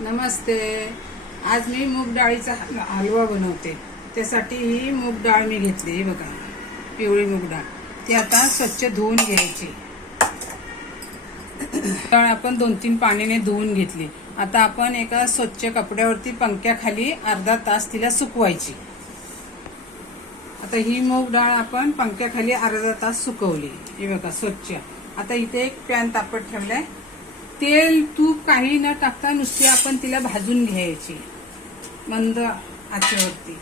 नमस्ते. आज मी मूग डाळीचा हल- हलवा बनवते. त्यासाठी ही मूग डाळ मी घेतली ही बघा. पिवळी मूग डाळ. ती आता स्वच्छ धुवून घ्यायची. डाळ आपण दोन तीन पाण्याने धुवून घेतली. आता आपण एका स्वच्छ कपड्यावरती पंख्याखाली अर्धा तास तिला सुकवायची. आता ही मूग डाळ आपण पंख्याखाली अर्धा तास सुकवली. ही बघा स्वच्छ. आता इथे एक पॅन तापत ठेवलाय. तेल तूप काही न टाकता नुसती आपण तिला भाजून घ्यायची. मंद आचेवरती.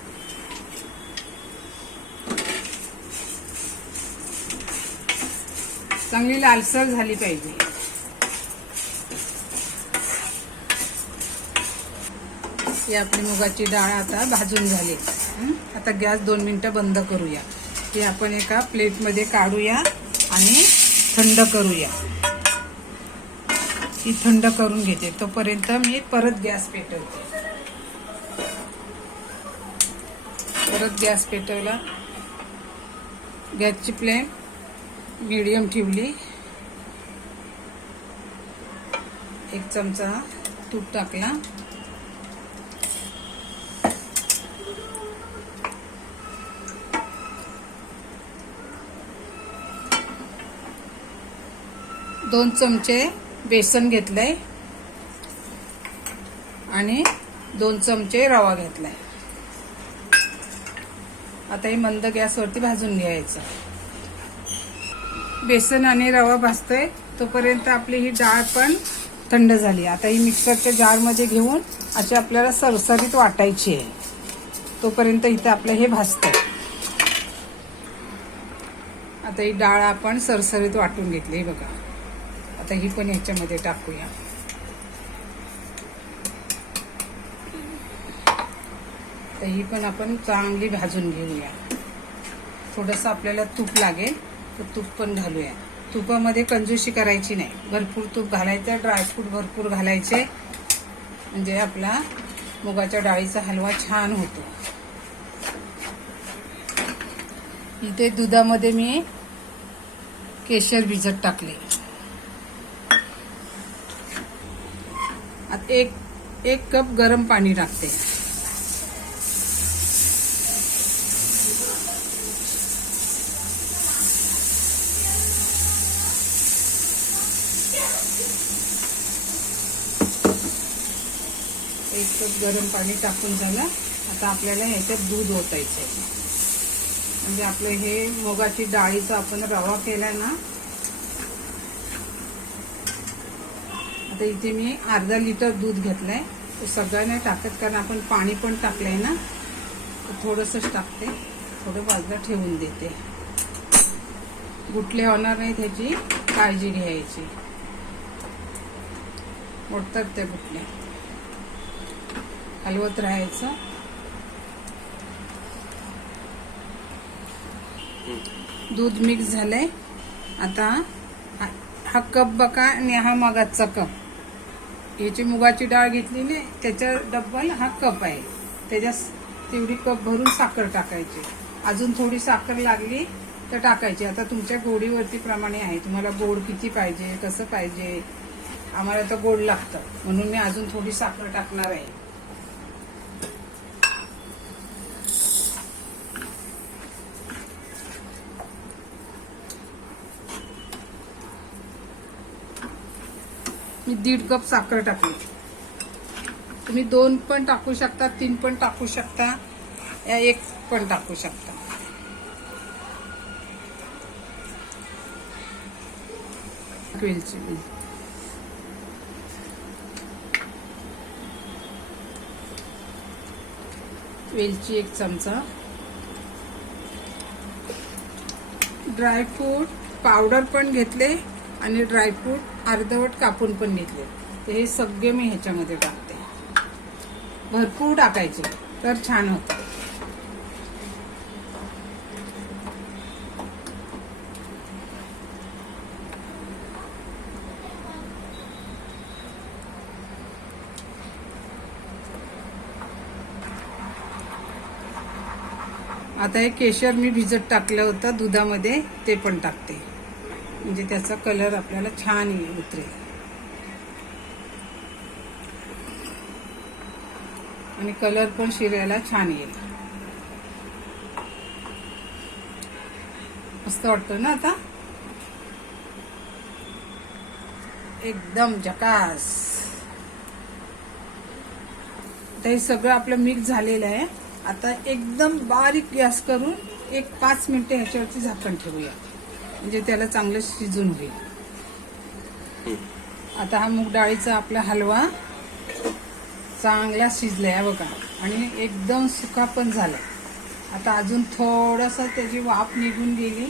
चांगली लालसर झाली पाहिजे. ही आपली मुगाची डाळ आता भाजून झाली. आता गॅस दोन मिनटं बंद करूया. ती आपण एका प्लेटमध्ये काढूया आणि थंड करूया. ती थंड करून घेते. तोपर्यंत मी परत गॅस पेटवते. परत गॅस पेटवला. गॅसची फ्लेम मिडियम ठेवली. एक चमचा तूप टाकला. दोन चमचे बेसन घेतलंय. आणि दोन चमचे रवा घेतलाय. आता हे मंद गॅसवरती भाजून घ्यायचं. बेसन आणि रवा भाजतोय. तोपर्यंत आपली ही डाळ पण थंड झाली. आता ही मिक्सरच्या जारमध्ये घेऊन अशी आपल्याला सरसरीत वाटायची आहे. तोपर्यंत इथं आपलं हे भाजतंय. आता ही डाळ आपण सरसरीत वाटून घेतली बघा. आता ही पण ह्याच्यामध्ये टाकूया. तर ही पण आपण चांगली भाजून घेऊया. थोडंसं आपल्याला तूप लागेल तर तूप पण घालूया. तुपामध्ये कंजूशी करायची नाही. भरपूर तूप घालायचं ड्रायफ्रूट भरपूर घालायचे. म्हणजे आपला मुगाच्या डाळीचा हलवा छान होतो. इथे दुधामध्ये मी केशर भिजत टाकले. एक एक कप गरम पाणी टाकते. एक कप गरम पाणी टाकून झालं. आता आपल्याला ह्याच्यात दूध ओतायचं म्हणजे आपलं हे मुगाची डाळीचा आपण रवा केला ना आता इथे मी अर्धा लिटर दूध घेतलंय. ते सगळं नाही टाकत कारण आपण पाणी पण टाकलंय ना तर थोडंसंच टाकते. थोडं बाजूला ठेवून देते. गुटले होणार नाही त्याची काळजी घ्यायची. मोडतात ते गुटले हलवत राहायचं. दूध मिक्स झालंय. आता हा- कप बका आणि हा मगाचा कप. याची मुगाची डाळ घेतली ना त्याच्या डब्बल हा कप आहे. त्याच्यात तेवढी कप भरून साखर टाकायची. अजून थोडी साखर लागली तर टाकायची. आता तुमच्या गोडीवरती प्रमाणे आहे. तुम्हाला गोड किती पाहिजे कसं पाहिजे आम्हाला तर गोड लागतं. म्हणून मी अजून थोडी साखर टाकणार आहे. ही दीड कप साखर टाकली. तुम्ही दोन पण टाकू शकता तीन पण टाकू शकता या एक पण टाकू शकता. वेलची वेलची एक चमचा. ड्रायफ्रूट पावडर पण घेतले. आणि ड्रायफ्रूट अर्धवट कापून पण घेतले तर हे सगळे मी ह्याच्यामध्ये टाकते. भरपूर टाकायचे तर छान होतं. आता हे केशर मी भिजत टाकलं होतं दुधामध्ये ते पण टाकते. म्हणजे त्याचा कलर आपल्याला छान येईल उतरेल. आणि कलर पण शिरायला छान येईल. मस्त वाटतं ना आता? एकदम जकास. हे सगळं आपलं मिक्स झालेलं आहे. आता एकदम बारीक गॅस करून एक पाच मिनिटं ह्याच्यावरती झाकण ठेवूया. म्हणजे त्याला चांगलं शिजून होईल आता हा मूग डाळीचा आपला हलवा चांगला शिजलाय बघा. आणि एकदम सुका पण झाला. आता अजून थोडंसं त्याची वाफ निघून गेली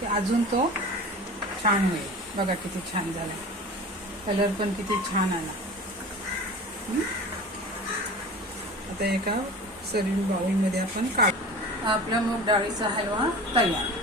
की अजून तो छान होईल. बघा किती छान झाला. कलर पण किती छान आला? आता एका सर्विंग बाउलमध्ये आपण काढ. आपला मूग डाळीचा हलवा तयार.